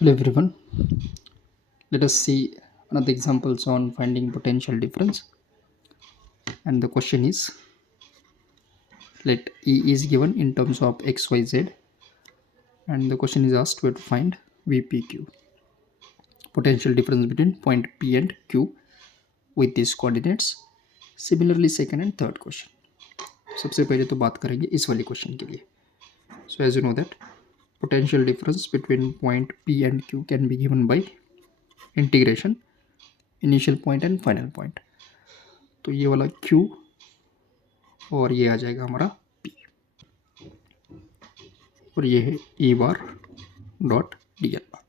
Hello everyone. Let us see another examples on finding potential difference. And the question is, let E is given in terms of x, y, z, and the question is asked where to find VPQ, potential difference between point P and Q with these coordinates. Similarly, second and third question. सबसे पहले तो बात करेंगे इस वाली question के लिए. So as you know that potential difference between point P and Q can be given by integration, initial point and final point. तो ये वाला Q और ये आ जाएगा हमारा P और ये है E बार डॉट डी एल बार.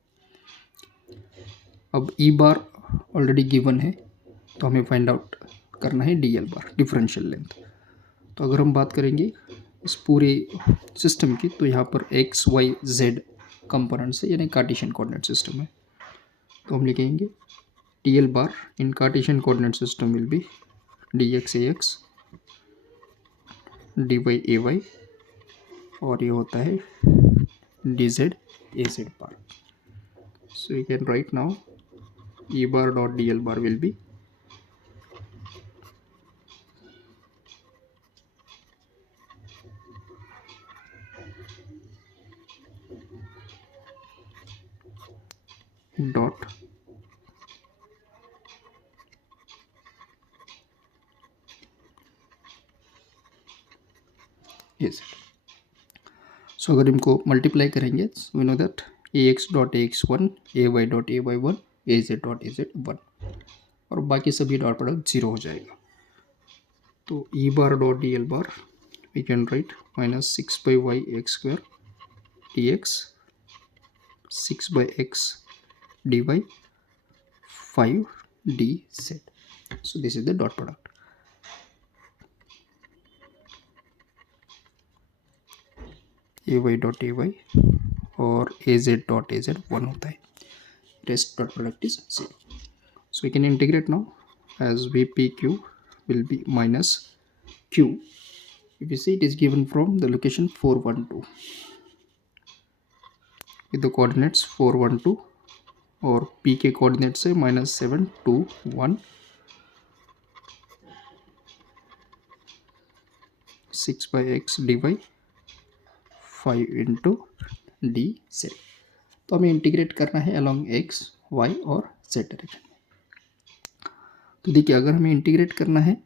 अब E बार ऑलरेडी गिवन है तो हमें फाइंड आउट करना है डी एल बार, डिफरेंशियल लेंथ. तो अगर हम बात करेंगे इस पूरे सिस्टम की तो यहाँ पर एक्स वाई जेड कंपोनेंट्स है, यानी कार्टेशियन कोऑर्डिनेट सिस्टम है. तो हम लिखेंगे d l bar in Cartesian coordinate system will be d x a x, d y a y, और ये होता है d z a z bar. So you can write now E bar dot dl bar will be dot az. So अगर इनको multiply करेंगे we know that a x dot a x one, a y dot a y one, a z dot a z one, और बाकी सभी dot product zero हो जाएगा. तो e bar dot d l bar we can write minus six by y x square d x, six by x d y, five d z. So this is the dot product. A y dot a y और a z dot a z one होता है. Rest dot product is zero. So we can integrate now as VPQ will be minus Q. If you see, it is given from the location 412 with the coordinates 412 और P के coordinates है -721, 6 by x dy, 5 into dz. तो हमें integrate करना है along x, y और z direction में. तो देखिए अगर हमें इंटीग्रेट करना है,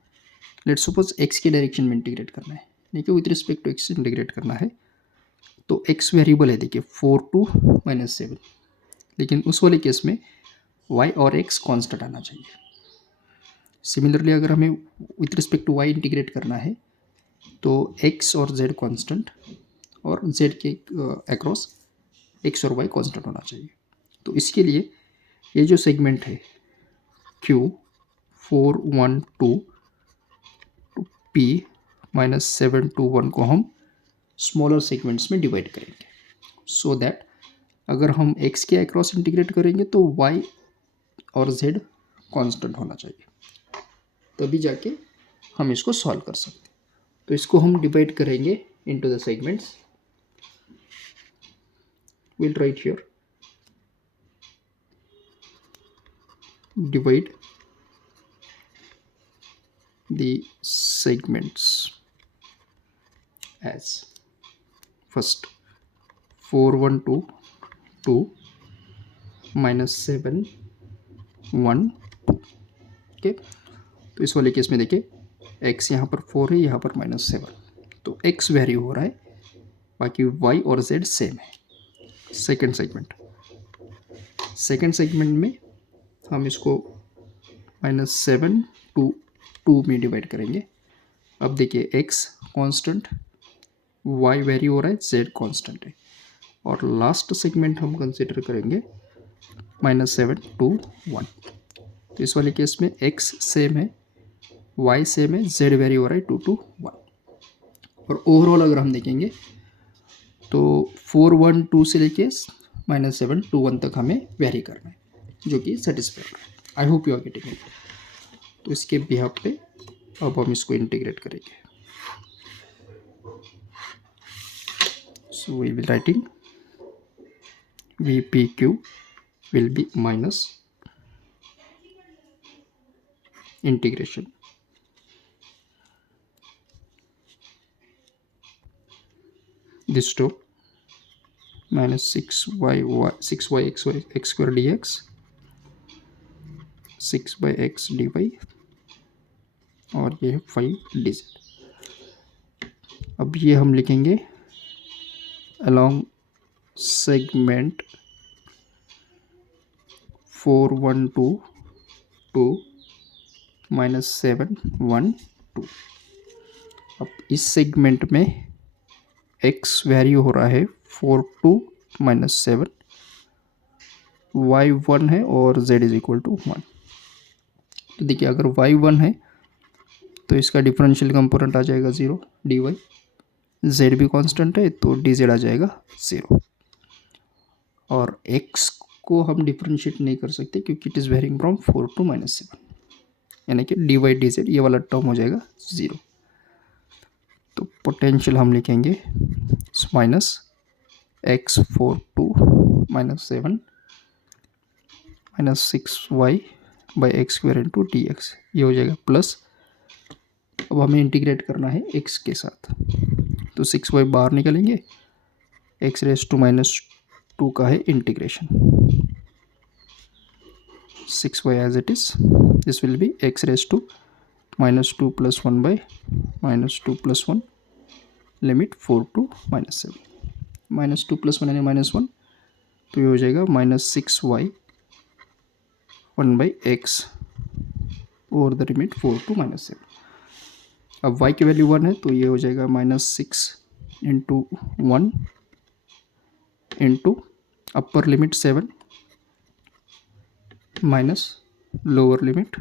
लेट्स सपोज x के डायरेक्शन में इंटीग्रेट करना है, देखिए with respect to x integrate करना है तो x वेरिएबल है, देखिए 4 to -7, लेकिन उस वाले केस में y और x कांस्टेंट आना चाहिए. सिमिलरली अगर हमें with respect to y integrate करना है तो x और z कांस्टेंट और z के अक्रॉस x और y कांस्टेंट होना चाहिए. तो इसके लिए ये जो सेगमेंट है Q 412 टू P -721 को हम स्मॉलर सेगमेंट्स में डिवाइड करेंगे, सो दैट अगर हम x के अक्रॉस इंटीग्रेट करेंगे तो y और z कांस्टेंट होना चाहिए, तभी जाके हम इसको सॉल्व कर सकते हैं. तो इसको हम डिवाइड करेंगे into the segments. Will write here divide the segments as first 412 to -712. Okay, तो इस वाले केस में देखिए x यहाँ पर 4 है, यहाँ पर -7, तो x वेरी हो रहा है, बाकी y और z सेम है. सेकेंड सेगमेंट में हम इसको -7 टू 2 में डिवाइड करेंगे. अब देखिए x कांस्टेंट, y वेरी हो रहा है, z कांस्टेंट है, और लास्ट सेगमेंट हम कंसिडर करेंगे -7 to 1. तो इस वाले केस में x सेम है, y सेम है, z वेरी हो रहा है 2 to 1. और ओवरऑल अगर हम देखेंगे तो 412 से लेके -7 to 1 तक हमें वेरी करना है, जो कि सेटिस्फाई हो रहा है. I hope you are getting it. तो इसके बिहाफ पे अब हम इसको इंटीग्रेट करेंगे. So we will writing VPQ will be minus integration this to minus 6y x square dx 6 by x dy और ये है 5 dz। अब ये हम लिखेंगे along segment 412 to -712। अब इस सेगमेंट में x वैल्यू हो रहा है 4 to -7, y 1 है और z इज इक्वल टू 1। तो देखिए अगर y 1 है तो इसका डिफरेंशियल कंपोनेंट आ जाएगा 0 dy, z भी कांस्टेंट है तो dz आ जाएगा 0। और x को हम डिफरेंशिएट नहीं कर सकते क्योंकि it is varying from 4 to -7, यानी कि dy dz ये वाला टर्म हो जाएगा 0। तो पोटेंशियल हम लिखेंगे minus x 4 to -7 -6y by x square into D x, ये हो जाएगा प्लस। अब हमें इंटीग्रेट करना है x के साथ, तो 6y बाहर निकलेंगे, x रेस टू -2 का है integration 6y as it is, this will be x raise to -2 + 1 by -2 + 1 limit 4 to -7, -2 + 1 यानी -1, तो ये हो जाएगा -6y 1 बाई एक्स और द लिमिट 4 to -7। अब y की वैल्यू 1 है तो ये हो जाएगा -6 into 1 into upper limit 7 minus lower limit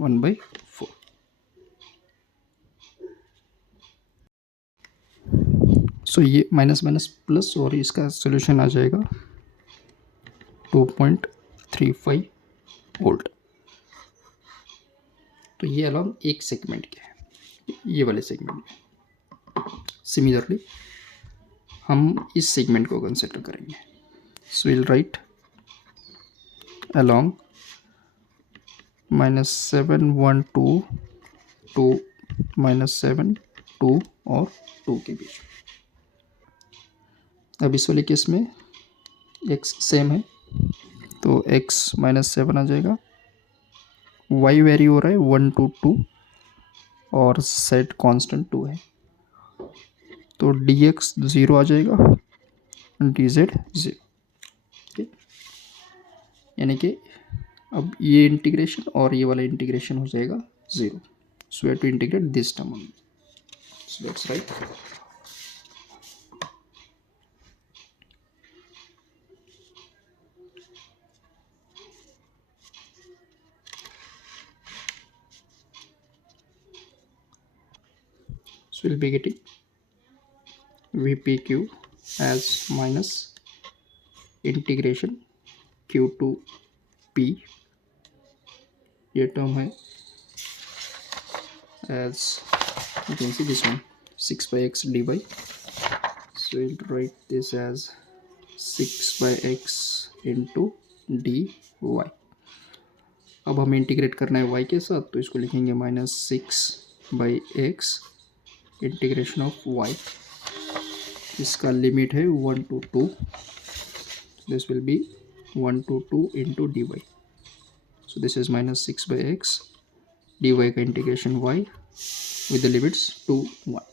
1/4। सो ये माइनस माइनस प्लस और इसका सोल्यूशन आ जाएगा 2.35 वोल्ट। तो ये अलॉन्ग एक सेगमेंट के है, ये वाले सेगमेंट में। सिमिलरली हम इस सेगमेंट को कंसिडर करेंगे, so will write along -712 to -7 2 और 2 के बीच। अब इस वाले केस में x सेम है तो x -7 आ जाएगा, y वेरी हो रहा है 1 to 2 और सेट कांस्टेंट 2 है, तो dx 0 आ जाएगा, dz 0। ठीक, यानी कि अब ये इंटीग्रेशन और ये वाला इंटीग्रेशन हो जाएगा 0, so we have to integrate this term only, so that's right. So we'll be getting VPQ as minus integration Q to P, ये टर्म है as you can see this one 6 by x dy, so we'll write this as 6 by x into dy। अब हमें integrate करना है y के साथ, तो इसको लिखेंगे -6 by x integration of y, इसका लिमिट है 1 to 2, this will be 1 to 2 into dy, so this is -6 by x dy का integration y with the limits 2 1।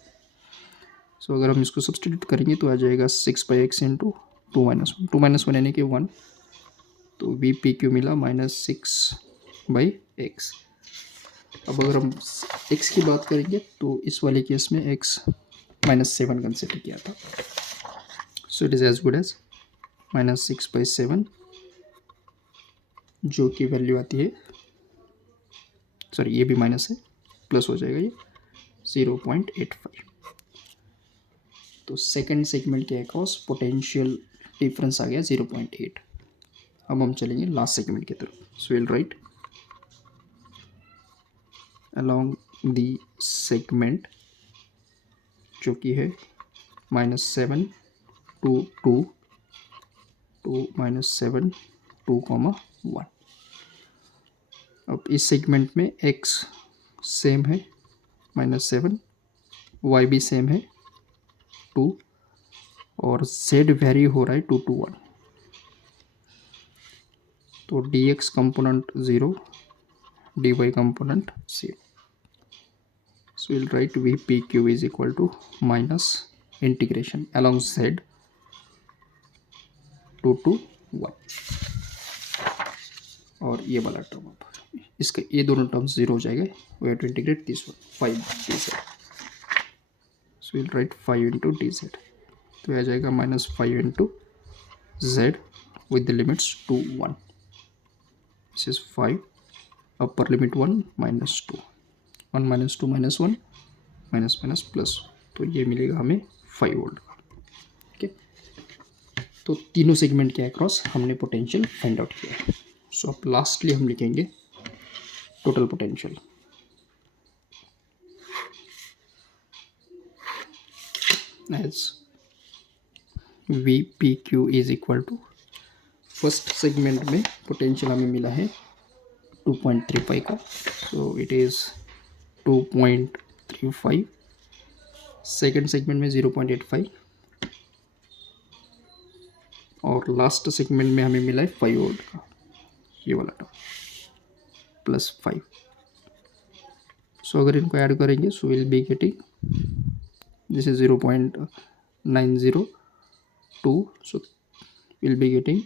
सो अगर हम इसको सब्सटीट्यूट करेंगे तो आ जाएगा 6 by x इंटू 2 - 1 यानी कि 1, तो VPQ मिला -6 by x। अब अगर हम x की बात करेंगे तो इस वाले केस में x -7 कंसिडर किया था, so it is as good as -6 by 7, जो कि वैल्यू आती है, सॉरी ये भी माइनस है, प्लस हो जाएगा ये 0.85। तो सेकंड सेगमेंट के अक्रॉस पोटेंशियल डिफरेंस आ गया 0.8। अब हम चलेंगे लास्ट सेगमेंट की तरफ, सो will right along the segment जो कि है -7 to 2 2 -7 2, 1। अब इस सेगमेंट में x सेम है -7, y भी सेम है 2 और z वेरी हो रहा है 2 to 1। तो dx component 0, dy component 0। So we'll write VPQ is equal to minus integration along z 2 to 1। और ये वाला टर्म अब इसका ये दोनों टर्म्स 0 हो जाएगा। We have to integrate this one 5 dz। So will write 5 into dz। तो आ जाएगा -5 into z with the limits 2 1। this is 5, upper limit 1 -2, 1 -2 -1 minus plus, तो ये मिलेगा हमें 5 वोल्ट का। ओके, तो तीनों सेगमेंट के अक्रॉस हमने पोटेंशियल फाइंड आउट किया है। सो अब लास्टली हम लिखेंगे total potential as VPQ is equal to, first segment में पोटेंशियल हमें मिला है 2.35 का, so it is 2.35। Second segment में 0.85 और लास्ट सेगमेंट में हमें मिला है 5 वोल्ट का, ये वाला टर्म +5। सो अगर इनको ऐड करेंगे so will be getting this is 0.902, so will be getting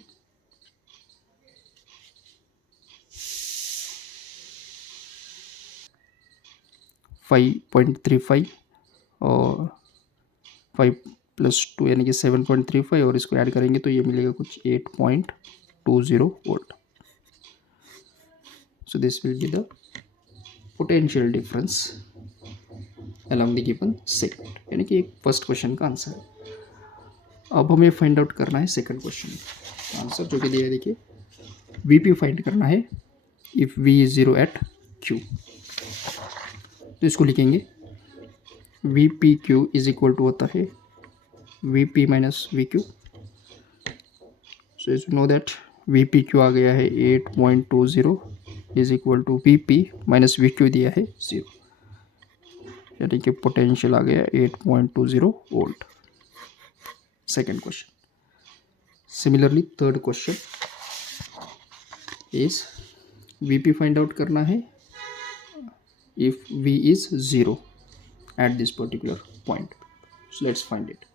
5.35 और 5 + 2 यानी कि 7.35 और इसको ऐड करेंगे तो ये मिलेगा कुछ 8.20 volt. So this will be the potential difference along the given segment, यानी कि एक फर्स्ट क्वेश्चन का आंसर है। अब हमें फाइंड आउट करना है सेकंड क्वेश्चन का आंसर, जो कि दिया है, देखिए VP फाइंड करना है if V is 0 at Q। तो इसको लिखेंगे VPQ इज इक्वल टू होता है VP minus VQ। So you know that VPQ आ गया है 8.20 is equal to VP minus VQ दिया है 0, यानी कि पोटेंशियल आ गया 8.20 volt. Second question. Similarly third question is VP find out करना है if V is 0 at this particular point. So let's find it.